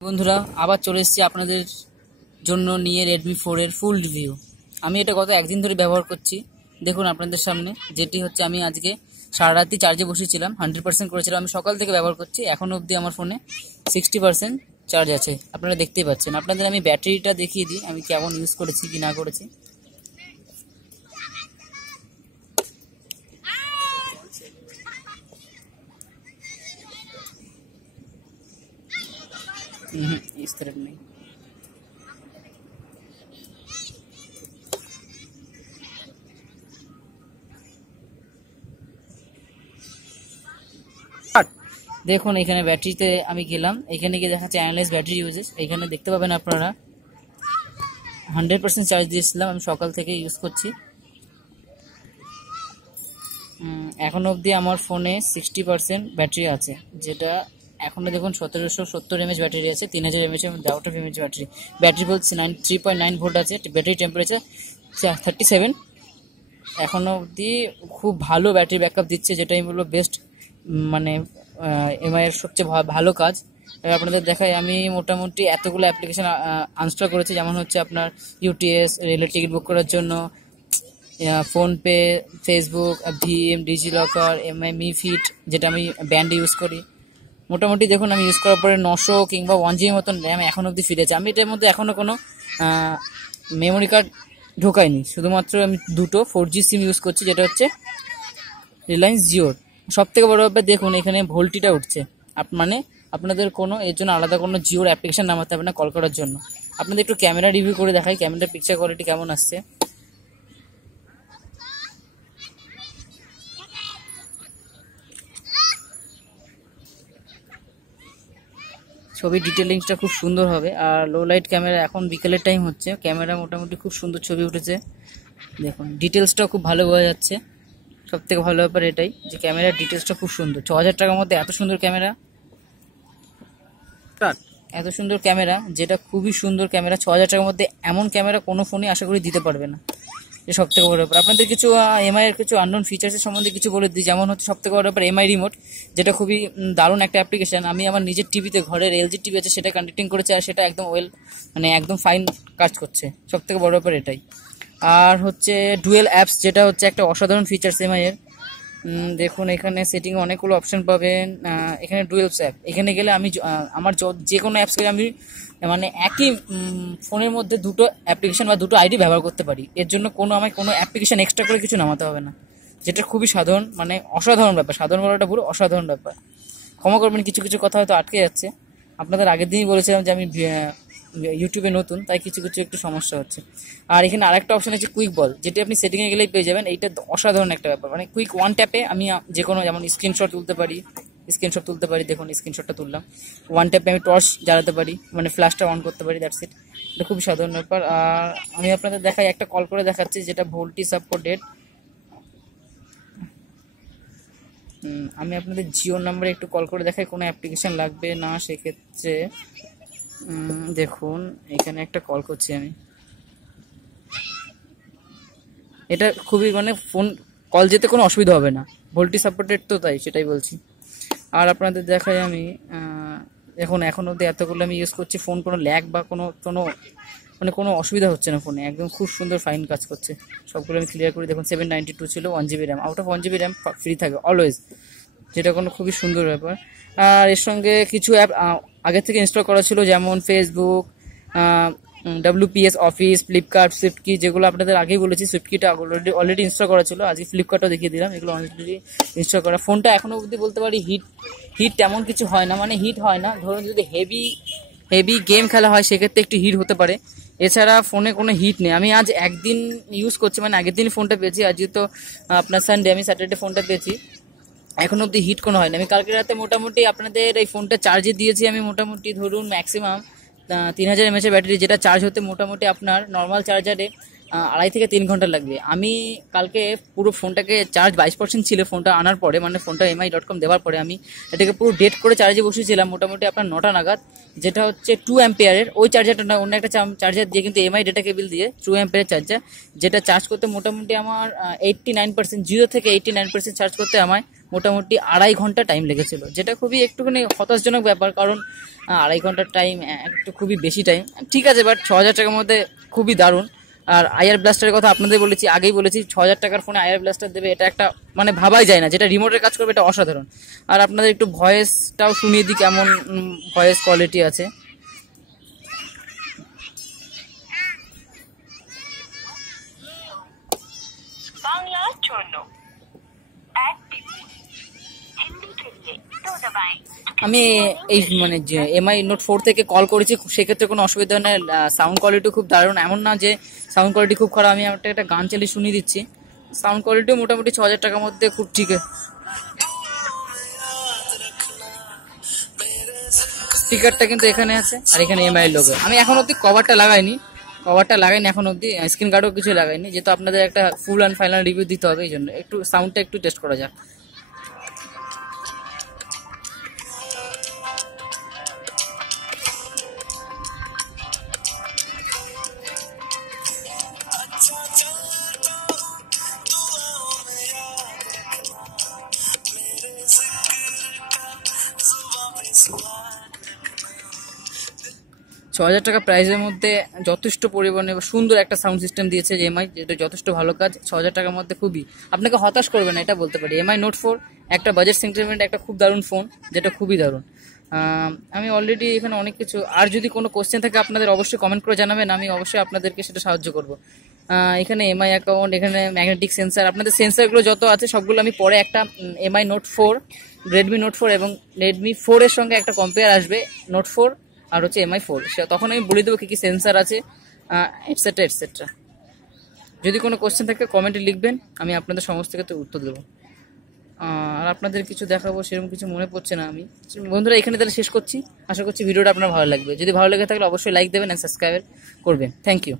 বন্ধুরা আবার চলে এসেছি আপনাদের জন্য নিয়ে রেডমি 4 এর ফুল রিভিউ। আমি এটা গত একদিন ধরে ব্যবহার করছি। দেখুন আপনাদের সামনে, যেটি হচ্ছে আমি আজকে সারা রাত্রি চার্জে বসেছিলাম, 100% করেছিলাম। আমি সকাল থেকে ব্যবহার করছি, এখন অবধি আমার ফোনে 60% চার্জ আছে, আপনারা দেখতেই পাচ্ছেন। আপনাদের আমি ব্যাটারিটা দেখিয়ে দিই আমি কেমন ইউজ করেছি কি না করেছি। इस तरह नहीं। দেখুন এখানে ব্যাটারিতে আমি গেলাম, এখানে গিয়ে দেখাচ্ছে অ্যানালাইজ ব্যাটারি ইউজেস। এখানে দেখতে পাবেন আপনারা 100% চার্জ দিয়েছিলাম, আমি সকাল থেকে ইউজ করছি। এখন অবধি আমার ফোনে 60% ব্যাটারি আছে, যেটা এখনও দেখুন 1770 mAh ব্যাটারি আছে, 3000 mAh out of mAh battery. Battery বলছে 3.9 ভোল্ট আছে, ব্যাটারি টেম্পারেচার 37। এখনও অবধি খুব ভালো ব্যাটারি ব্যাকআপ দিচ্ছে, যেটাই বলবো বেস্ট, মানে এমআই এর সবচেয়ে ভালো কাজ। আপনাদের দেখাই, আমি মোটামুটি এতগুলো অ্যাপ্লিকেশন আনস্টল করেছি, যেমন হচ্ছে আপনার ইউটিএস, রেলের টিকিট বুক করার জন্য, PhonePe, Facebook, VM, DigiLocker, MI Mi Fit, যেটা আমি ব্যান্ড ইউজ করি। মোটামুটি দেখুন আমি ইউজ করার পরে 900 কিংবা 1 GB মতন র্যাম এখন অবধি ফিরেছে। আমি এটার মধ্যে এখনও কোনো মেমোরি কার্ড ঢোকাইনি, শুধুমাত্র আমি দুটো 4G সিম ইউজ করছি, যেটা হচ্ছে রিলায়েন্স জিওর। সব থেকে বড় ব্যাপার দেখুন এখানে ভোল্টিটা উঠছে, মানে আপনাদের কোনো এর জন্য আলাদা কোনো জিওর অ্যাপ্লিকেশন নামাতে হবে না কল করার জন্য। আপনাদের একটু ক্যামেরা রিভিউ করে দেখাই, ক্যামেরার পিকচার কোয়ালিটি কেমন আসছে। ছবি ডিটেলিংসটা খুব সুন্দর হবে। আর লো লাইট ক্যামেরা, এখন বিকেলের টাইম হচ্ছে, ক্যামেরা মোটামুটি খুব সুন্দর ছবি উঠেছে। দেখুন ডিটেলসটাও খুব ভালো বোঝা যাচ্ছে। সব থেকে ভালো ব্যাপার এটাই যে ক্যামেরার ডিটেলসটা খুব সুন্দর। 6000 টাকার মধ্যে এত সুন্দর ক্যামেরা, এত সুন্দর ক্যামেরা, যেটা খুবই সুন্দর ক্যামেরা। 6000 টাকার মধ্যে এমন ক্যামেরা কোনো ফোনই আশা করি দিতে পারবে না, এটা সব থেকে বড় ব্যাপার। আপনাদের কিছু এমআই এর কিছু আননোন ফিচার্সের সম্বন্ধে কিছু বলে দিই, যেমন হচ্ছে সব থেকে বড় ব্যাপার এমআই রিমোট, যেটা খুবই দারুণ একটা অ্যাপ্লিকেশন। আমি আমার নিজের টিভিতে, ঘরের এলজি টিভি আছে, সেটা কানেক্টিং করেছি, আর সেটা একদম মানে একদম ফাইন কাজ করছে। সব থেকে বড় ব্যাপার এটাই। আর হচ্ছে ডুয়েল অ্যাপস, যেটা হচ্ছে একটা অসাধারণ ফিচার্স এমআই এর। দেখুন এখানে সেটিং অনেকগুলো অপশন পাবেন। এখানে ডুয়েলস অ্যাপ, এখানে গেলে আমি আমার যে কোনো অ্যাপসকে আমি মানে একই ফোনের মধ্যে দুটো অ্যাপ্লিকেশন বা দুটো আইডি ব্যবহার করতে পারি। এর জন্য আমায় কোনো অ্যাপ্লিকেশন এক্সট্রা করে কিছু নামাতে হবে না, যেটা খুবই সাধারণ, মানে অসাধারণ ব্যাপার। সাধারণ বলাটা পুরো অসাধারণ ব্যাপার। ক্ষমা করবেন কিছু কিছু কথা হয়তো আটকে যাচ্ছে। আপনাদের আগের দিনই বলেছিলাম যে আমি ইউটিউবে নতুন, তাই কিছু কিছু একটু সমস্যা হচ্ছে। আর এখানে আরেকটা অপশন আছে কুইক বল, যেটি আপনি সেটিংয়ে গেলেই পেয়ে যাবেন। এইটা অসাধারণ একটা ব্যাপার, মানে কুইক ওয়ান ট্যাপে আমি যে কোনো, যেমন স্ক্রিনশট তুলতে পারি। দেখুন স্ক্রিনশটটা তুললাম, ওয়ান ট্যাপে আমি টর্চ জ্বালাতে পারি, মানে ফ্ল্যাশটা অন করতে পারি, দ্যাটস ইট। এটা খুবই সাধারণ ব্যাপার। আর আমি আপনাদের দেখাই, একটা কল করে দেখাচ্ছি, যেটা ভোল্টি সাপোর্টেড। আমি আপনাদের জিও নাম্বারে একটু কল করে দেখাই, কোনো অ্যাপ্লিকেশন লাগবে না সেক্ষেত্রে। দেখুন এখানে একটা কল করছি আমি, এটা খুবই মানে ফোন কল যেতে কোনো অসুবিধা হবে না, ভোল্টি সাপোর্টেড তো, তাই সেটাই বলছি। আর আপনাদের দেখাই আমি এখন অবধি এতগুলো আমি ইউজ করছি, ফোন কোনো ল্যাগ বা কোনো কোনো মানে কোনো অসুবিধা হচ্ছে না ফোনে, একদম খুব সুন্দর ফাইন কাজ করছে। সবগুলো আমি ক্লিয়ার করি। দেখুন 792 ছিল, 1 GB RAM, out of 1 GB RAM free থাকে অলওয়েজ, যেটা কোনো খুবই সুন্দর ব্যাপার। আর এর সঙ্গে কিছু অ্যাপ আগে থেকে ইনস্টল করা ছিল, যেমন ফেসবুক, WPS অফিস, ফ্লিপকার্ট, সুইফটকি, যেগুলো আপনাদের আগেই বলেছি। সুইফটকিটা অলরেডি ইনস্টল করা ছিল, আজকে ফ্লিপকার্টও দেখিয়ে দিলাম, এগুলো অলরেডি ইনস্টল করা। ফোনটা এখনো অবধি বলতে পারি হিট তেমন কিছু হয় না, মানে হিট হয় না। ধরুন যদি হেভি গেম খেলা হয় সেক্ষেত্রে একটু হিট হতে পারে, এছাড়া ফোনে কোনো হিট নেই। আমি আজ একদিন ইউজ করছি, মানে আগের দিন ফোনটা পেয়েছি, আজকে তো আপনার সানডে, আমি স্যাটারডে ফোনটা পেয়েছি, এখন অবধি হিট কোনো হয়নি। আমি কালকে রাতে মোটামুটি আপনাদের এই ফোনটা চার্জে দিয়েছি আমি, মোটামুটি ধরুন ম্যাক্সিমাম 3000 mAh ব্যাটারি, যেটা চার্জ হতে মোটামুটি আপনার নর্মাল চার্জারে 2.5 থেকে 3 ঘন্টা লাগবে। আমি কালকে পুরো ফোনটাকে চার্জ 22% ছিল ফোনটা আনার পরে, মানে ফোনটা mi.com দেওয়ার পরে আমি এটাকে পুরো ডেট করে চার্জে বসিয়েছিলাম মোটামুটি আপনার 9টা নাগাদ, যেটা হচ্ছে 2 অ্যাম্পিয়ারের। ওই চার্জারটা না, অন্য একটা চার্জার দিয়ে কিন্তু এমআই ডেটা কেবল দিয়ে 2 অ্যাম্পিয়ারের চার্জার, যেটা চার্জ করতে মোটামুটি আমার 89%, 0 থেকে 89% চার্জ করতে আমায় মোটামুটি 2.5 ঘন্টা টাইম লেগেছিল, যেটা খুবই একটুখানি হতাশজনক ব্যাপার, কারণ 2.5 ঘন্টার টাইম একটু খুবই বেশি টাইম। ঠিক আছে, বাট 6,000 টাকার মধ্যে খুবই দারুণ। আর আইআর ব্লাস্টারের কথা আপনাদের বলেছি, আগেই বলেছি, 6,000 টাকার ফোনে আইআর ব্লাস্টার দেবে, এটা একটা মানে ভাবাই যায় না, যেটা রিমোটের কাজ করবে, এটা অসাধারণ। আর আপনাদের একটু ভয়েসটাও শুনিয়ে দিই কেমন ভয়েস কোয়ালিটি আছে। বাংলার জন্য এক টিপুন, হিন্দি के लिए दो दबाएं। আমি এই মানে যে এমআই নোট 4 থেকে কল করেছি, সেক্ষেত্রে কোনো অসুবিধা নেই, সাউন্ড কোয়ালিটি খুব দারুণ, এমন না যে সাউন্ড কোয়ালিটি খুব খারাপ। আমি একটা গান চালিয়ে শুনিয়ে দিচ্ছি, সাউন্ড কোয়ালিটিও মোটামুটি 6,000 টাকার মধ্যে খুব ঠিক। স্পিকারটা কিন্তু এখানে আছে, আর এখানে এমআই লোগো। আমি এখন অব্দি কভারটা লাগাইনি এখন অব্দি, স্ক্রিন গার্ডও কিছু লাগাইনি, যেহেতু আপনাদের একটা ফুল অ্যান্ড ফাইনাল রিভিউ দিতে হবে, এই জন্য একটু সাউন্ডটা একটু টেস্ট করা যাক। ছ'000 টাকা প্রাইসের মধ্যে যথেষ্ট পরিমাণে সুন্দর একটা সাউন্ড সিস্টেম দিয়েছে যে এমআই, যেটা যথেষ্ট ভালো কাজ। 6,000 টাকার মধ্যে খুবই আপনাকে হতাশ করবে না, এটা বলতে পারি। এমআই নোট 4 একটা বাজেট সেগমেন্ট, একটা খুব দারুণ ফোন, যেটা খুবই দারুণ। আমি অলরেডি এখানে অনেক কিছু, আর যদি কোনো কোশ্চেন থাকে আপনাদের অবশ্যই কমেন্ট করে জানাবেন, আমি অবশ্যই আপনাদেরকে সেটা সাহায্য করব। এখানে এমআই অ্যাকাউন্ট, এখানে ম্যাগনেটিক সেন্সার, আপনাদের সেন্সারগুলো যত আছে সবগুলো আমি পরে একটা এমআই নোট 4, রেডমি নোট 4 এবং রেডমি 4 এর সঙ্গে একটা কম্পেয়ার আসবে, নোট 4 আর হচ্ছে এমআই 4, তখন আমি বলে দেবো কী সেন্সার আছে, এটসেট্রা এটসেট্রা। যদি কোনো কোশ্চেন থাকে কমেন্টে লিখবেন, আমি আপনাদের সমস্ত ক্ষেত্রে উত্তর দেবো। আর আপনাদের কিছু দেখাবো সেরকম কিছু মনে পড়ছে না। আমি বন্ধুরা এখানে তাহলে শেষ করছি, আশা করছি ভিডিওটা আপনার ভালো লাগবে। যদি ভালো লেগে থাকলে অবশ্যই লাইক দেবেন আর সাবস্ক্রাইব করবেন। Thank you.